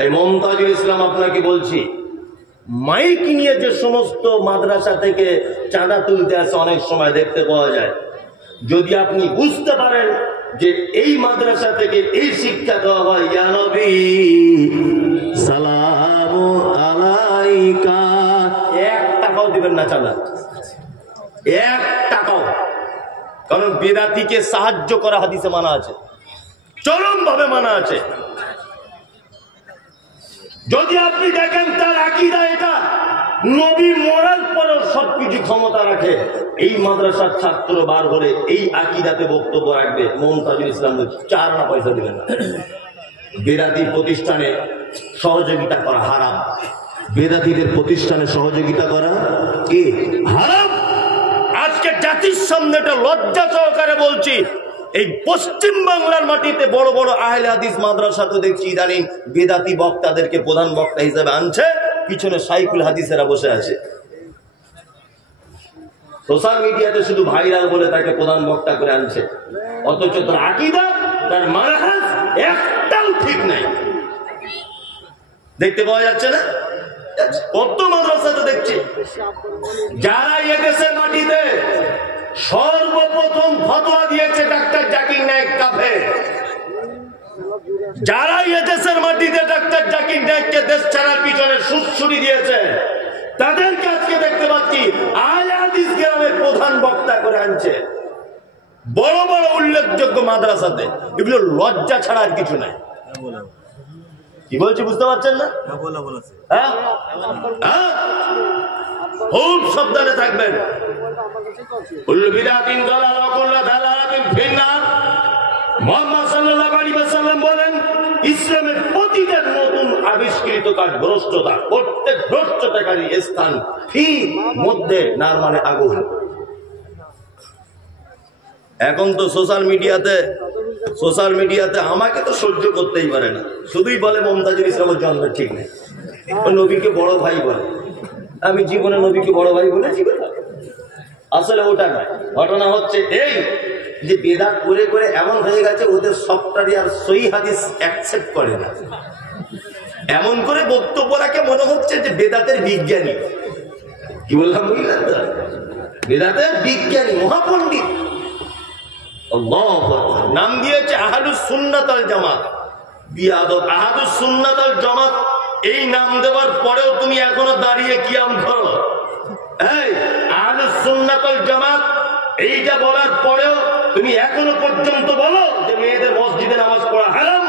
এই মমতাজুল ইসলাম আপনাকে বলছি, মাইক নিয়ে যে সমস্ত মাদ্রাসা থেকে চাঁদা তুলতে আসে অনেক সময় দেখতে পাওয়া যায়, যদি আপনি বুঝতে পারেন যে এই মাদ্রাসা থেকে এই শিক্ষা দেওয়া হয়, ইয়া নবী সালামু আলাইকা, 1 টাকাও দিবেন না চাঁদা, 1 টাকাও। কারণ বেদাতিকে সাহায্য করা হাদিসে মানা আছে, চরম ভাবে মানা আছে। যদি আপনি দেখেন তার আকীদা এটা, নবী মরার পরেও সবকিছু ক্ষমতা রাখে, এই মাদ্রাসার ছাত্র বার করে এই আকীদাতে বক্তব্য রাখবে, মমতাজুল ইসলাম 4 আনা পয়সা দিবেন না। বেদাতি প্রতিষ্ঠানে সহযোগিতা করা হারাম, বেদাতিদের প্রতিষ্ঠানে সহযোগিতা করা কি হারাম। আজকে জাতির সামনে এটা লজ্জা সহকারে বলছি, এই পশ্চিম বাংলার মাটিতে বড় বড় আহলে হাদিস মাদ্রাসা তো দেখছি ইদানিং বেদাতি বক্তাদেরকে প্রধান বক্তা হিসেবে আনছে, পিছনে শাইখুল হাদিসেরা বসে আছে। সোশ্যাল মিডিয়াতে শুধু ভাইরাল বলে তাকে প্রধান বক্তা করে আনছে, অথচ তার আকীদা, তার মানহাজ একটাও ঠিক নাই। দেখতে পাওয়া যাচ্ছে না? কত মাদ্রাসাতে দেখছি। যারা এদেশের মাটিতে সর্বপ্রথম ফতোয়া দিয়েছে ডাক্তার জাকির নায়েক কাফের, যারা এদেশের মাটিতে ডাক্তার জাকির নায়েককে দেশ ছাড়ার পিছনে সুড়সুড়ি দিয়েছে, তাদেরকে আজকে দেখতে পাচ্ছি আহলে হাদিস গ্রামের প্রধান বক্তা করে আনছে বড় বড় উল্লেখযোগ্য মাদ্রাসাতে। এগুলো লজ্জা ছাড়া আর কিছু নাই। কি বলছি বুঝতে পারছেন না? খুব সাবধানে থাকবেন। মুহাম্মদ সাল্লাল্লাহু আলাইহি ওয়াসাল্লাম বলেন, ইসলামের প্রতিটা নতুন আবিষ্কৃত কাজ ভ্রষ্টতা, প্রত্যেক ভ্রষ্টতাকারী স্থান মধ্যে নার মানে আগুন। এখন তো সোশ্যাল মিডিয়াতে আমাকে তো সহ্য করতেই পারে না, শুধুই বলে মমতাজুল ইসলামের জন্ম ঠিক নেই, নবীকে বড় ভাই বলে। আমি জীবনে নবীকে বড় ভাই বলেছি? আসলে ওটা নয়। ঘটনা হচ্ছে এই যে বেদাত করে করে এমন হয়ে গেছে, ওদের সবটারই আর সহিহ হাদিস অ্যাকসেপ্ট করে না। এমন করে বক্তব্য রাখে মনে হচ্ছে যে বেদাতের বিজ্ঞানী। কি বললাম বুঝলেন তো? বেদাতের বিজ্ঞানী, মহাপণ্ডিত। নাম দিয়েছে আহলুস সুন্নাত ওয়াল জামাত। বিয়াদব, আহলুস সুন্নাত ওয়াল জামাত এই নাম দেওয়ার পরেও তুমি এখনো দাঁড়িয়ে কিয়াম করো। এই আহলুস সুন্নাত ওয়াল জামাত এইটা বলার পরেও তুমি এখনো পর্যন্ত বলো যে মেয়েদের মসজিদে নামাজ পড়া হারাম।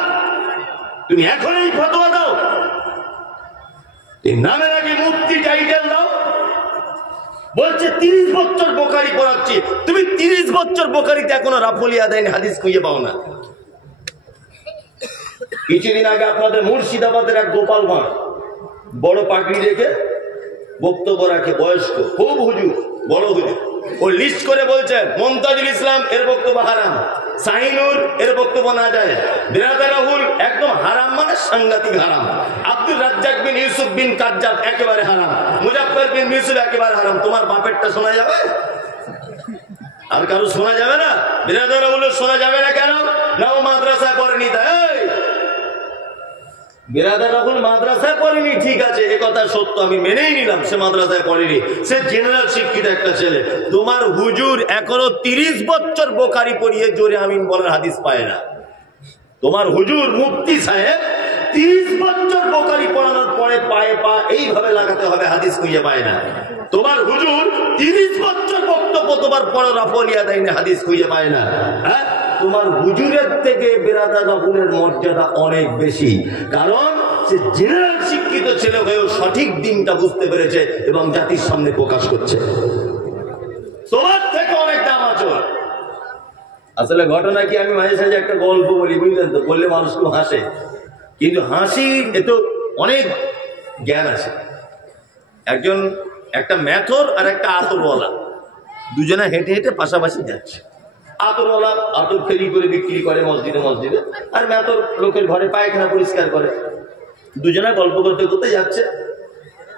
তুমি এখন এই ফতোয়া দাও, এই নামের আগে মুফতি টাইটেল দাও। বলছে 30 বছর বোখারি পড়াচ্ছি, তুমি 30 বছর বোখারিতে এখনো রাফলি আদাইন হাদিস খুঁজে পাও না। কিছুদিন আগে আপনাদের মুর্শিদাবাদের এক গোপাল ভাঁড় বড় পাগড়ি রেখে বক্তব্য রাখে, বয়স্ক, খুব হুজুর, বড় হুজুর। ও লিস্ট করে বলছে মমতাজুল ইসলাম এর বক্তব্য হারাম, শাহিনুর এর বক্তব্য না যায়, বিরাদার রাহুল একদম হারাম মানে সাংঘাতিক হারাম, আব্দুল রাজ্জাক বিন ইউসুফ বিন কাজ্জাব একেবারে হারাম, মুজাফফর বিন ইউসুফ একেবারে হারাম। তোমার বাপেরটা শোনা যাবে? আর কারো শোনা যাবে না? বিরাদার রাহুল শোনা যাবে না কেন? না ও মাদ্রাসায় পড়েনি। তাই বিরাদার রাহুল মাদ্রাসায় পড়েনি, ঠিক আছে, এ কথা সত্য, আমি মেনেই নিলাম সে মাদ্রাসায় পড়েনি, সে জেনারেল শিক্ষিত একটা ছেলে। তোমার হুজুর এখনো 30 বছর বোখারি পড়িয়ে জোরে আমিন বলার হাদিস পায় না। তোমার হুজুর মুফতি সাহেব 30 বছর বোখারি পড়ানোর পরে পায়ে পা এইভাবে লাগাতে হবে, হাদিস খুঁজে পায় না। তোমার হুজুর 30 বছর বক্তব্য তোমার পরে রাফলিয়া দেয়নি, হাদিস খুঁজে পায় না। হ্যাঁ, তোমার হুজুরের থেকে বিরাদার রাহুলের মর্যাদা অনেক বেশি, কারণ সে জেনারেল শিক্ষিত ছেলে হয়েও সঠিক দিনটা বুঝতে পেরেছে এবং জাতির সামনে প্রকাশ করছে। তোমার থেকে অনেক দাম আছে। আসলে ঘটনা কি, আমি মাঝে সাঝে একটা গল্প বলি, বুঝলেন তো, বললে মানুষ খুব হাসে, কিন্তু হাসি এতো অনেক জ্ঞান আছে। একটা মেথর আর একটা আতরওয়ালা, দুজনে হেঁটে হেঁটে পাশাপাশি যাচ্ছে। আতরওয়ালা আতর ফেরি করে বিক্রি করে মসজিদে মসজিদে, আর মেথর লোকের ঘরে পায়খানা পরিষ্কার করে। দুজনে গল্প করতে করতে যাচ্ছে।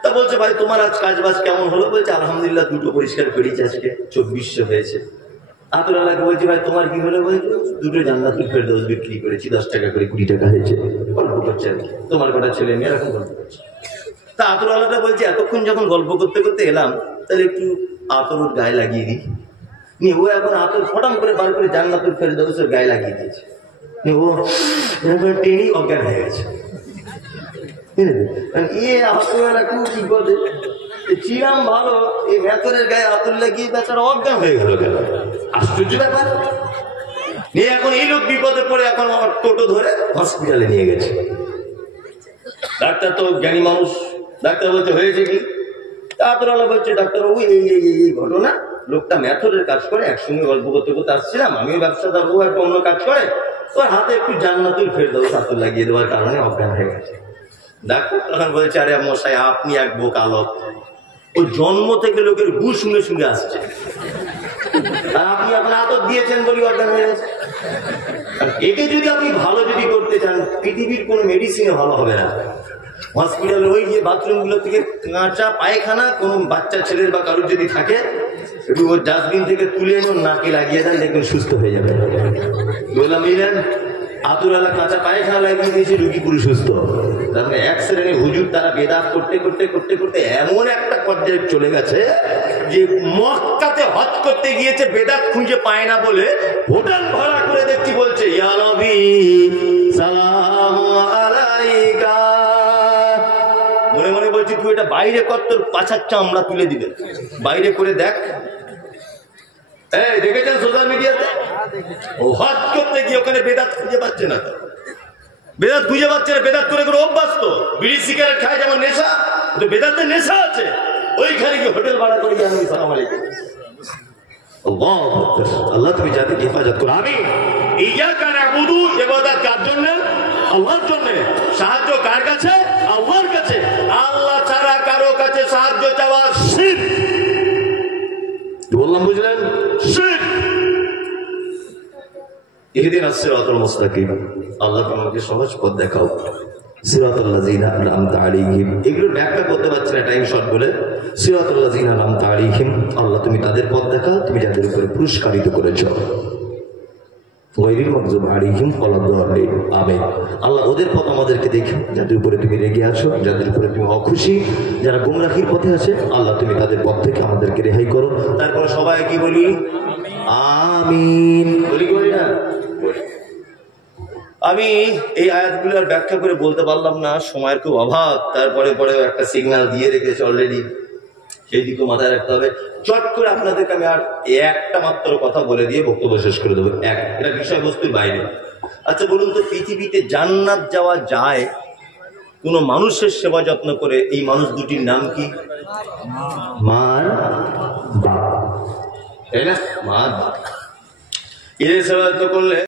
তা বলছে, ভাই তোমার আজ কাজ বাজ কেমন হলো? বলছে, আলহামদুলিল্লাহ, দুটো পরিষ্কার করেছি, আজকে 2400 হয়েছে। আতরওয়ালাকে বলছি ভাই তোমার কি হলো? বলছি দুটো জান্নাতুল ফেরদৌস বিক্রি করেছি, 10 টাকা করে, 20 টাকা হয়েছে। গল্প করছে আর কি, তোমার কটা ছেলে মেয়ে এরকম গল্প করছে। তা আতরওয়ালাটা বলছে এতক্ষণ যখন গল্প করতে করতে এলাম, তাহলে একটু আতর ওর গায়ে লাগিয়ে দিই। ও এখন আতর ফটাম করে বার করে জান্নাতুল ফেরদৌসের গায়ে লাগিয়ে দিয়েছে। ও এরকম টেনেই অজ্ঞান হয়ে গেছে। কি বলে চিরাম ভালো, এই ভেতরের গায়ে আতর লাগিয়ে বেচারা অজ্ঞান হয়ে গেল। কেন? আশ্চর্য ব্যাপার। নিয়ে এখন এই লোক বিপদে পড়ে এখন আমার টোটো ধরে হসপিটালে নিয়ে গেছে। ডাক্তার তো জ্ঞানী মানুষ, ডাক্তার বলছে হয়েছে কি? আতরওয়ালা বলছে ডাক্তারবাবু এই ঘটনা, লোকটা ম্যাথরের কাজ করে, একসঙ্গে গল্প করতে করতে আসছিলাম, আমিও ব্যবসাদার, ও একটা অন্য কাজ করে, ওর হাতে একটু জান্নাতুল ফেরদৌস আতর লাগিয়ে দেওয়ার কারণে অজ্ঞান হয়ে গেছে। ডাক্তার তখন বলছে আরে মশাই আপনি এক বোকা লোক, ও জন্ম থেকে লোকের গু শুনে শুনে আসছে, আর আপনি আপনার আতর দিয়েছেন বলি অজ্ঞান হয়ে গেছে। একে যদি আপনি ভালো যদি করতে চান, পৃথিবীর কোনো মেডিসিনে ভালো হবে না। হসপিটালে ওই যে বাথরুম গুলো থেকে কাঁচা পায়খানা কোনো বাচ্চা ছেলের বা কারোর যদি থাকে, একটু ওর ডাস্টবিন থেকে তুলে এনে নাকে লাগিয়ে দেন, দেখবেন সুস্থ হয়ে যাবে। বললাম বুঝলেন, আতরওয়ালা কাঁচা পায়খানা লাগিয়ে দিয়েছে, রুগী পুরো সুস্থ। তারপরে এক শ্রেণীর হুজুর তারা বেদাত করতে করতে করতে করতে এমন একটা পর্যায়ে চলে গেছে যে মক্কাতে হজ করতে গিয়েছে, বেদাত খুঁজে পায় না বলে হোটেল ভাড়া করে দেখছি, বলছে ইয়া নবী সালাম আলাইকা। মনে মনে বলছি তুই এটা বাইরে কর, তোর পাছার চামড়া তুলে দিবে, বাইরে করে দেখ। এই দেখেছেন সোশ্যাল মিডিয়াতে? ও হজ করতে গিয়ে ওখানে বেদাত খুঁজে পাচ্ছে না, বেদাত খুঁজে পাচ্ছে না। বেদাত করে করে অভ্যাস তো, বিড়ি সিগারেট খায় যেমন নেশা, তো বেদাতের নেশা আছে। ওইখানে গিয়ে হোটেল ভাড়া করে গিয়ে আমি সালাম আলাইকুম। আল্লাহ তুমি জাতিকে হেফাজত করো। আমি ইয়াকা নাবুদু, ইবাদত কার জন্য? আল্লাহর জন্য। সাহায্য কার কাছে? আল্লাহর কাছে। আল্লাহ ছাড়া কারো কাছে সাহায্য চাওয়া শিরক। বললাম বুঝলেন? শিরক। ইহদিনাস সিরাতাল মুস্তাকিম, আল্লাহ তোমাকে সহজ পথ দেখাও। সিরাতাল লাযিনা আনআমতা আলাইহিম, এগুলো ব্যাখ্যা করতে পারছি না টাইম শর্ট বলে। সিরাতাল লাযিনা আনআমতা আলাইহিম, আল্লাহ তুমি তাদের পথ দেখাও, তুমি যাদের উপরে পুরস্কারিত করেছো। গায়রিল মাগযুবি আলাইহিম ওয়ালাদ-দাল্লিন, আমিন। আল্লাহ ওদের পথ আমাদেরকে দেখো, যাদের উপরে তুমি রেগে আছো, যাদের উপরে তুমি অখুশি, যারা গুমরাহির পথে আছে, আল্লাহ তুমি তাদের পথ থেকে আমাদেরকে রেহাই করো। তারপরে সবাই কি বলি? আমিন বলি না? আমি এই আয়াতগুলোর ব্যাখ্যা করে বলতে পারলাম না, সময়ের খুব অভাব। তারপরে একটা সিগন্যাল দিয়ে রেখেছে অলরেডি, সেই দিকে মাথায় রাখতে হবে। চট করে আপনাদেরকে আমি আর একটা মাত্র কথা বলে দিয়ে বক্তব্য শেষ করে দেবো। এটা বিষয়বস্তুর বাইরে। আচ্ছা বলুন তো, পৃথিবীতে জান্নাত যাওয়া যায় কোন মানুষের সেবা যত্ন করে? এই মানুষ দুটির নাম কি? মার বাপ, তাই না? মার বাপ। এদের সেবা যত্ন করলে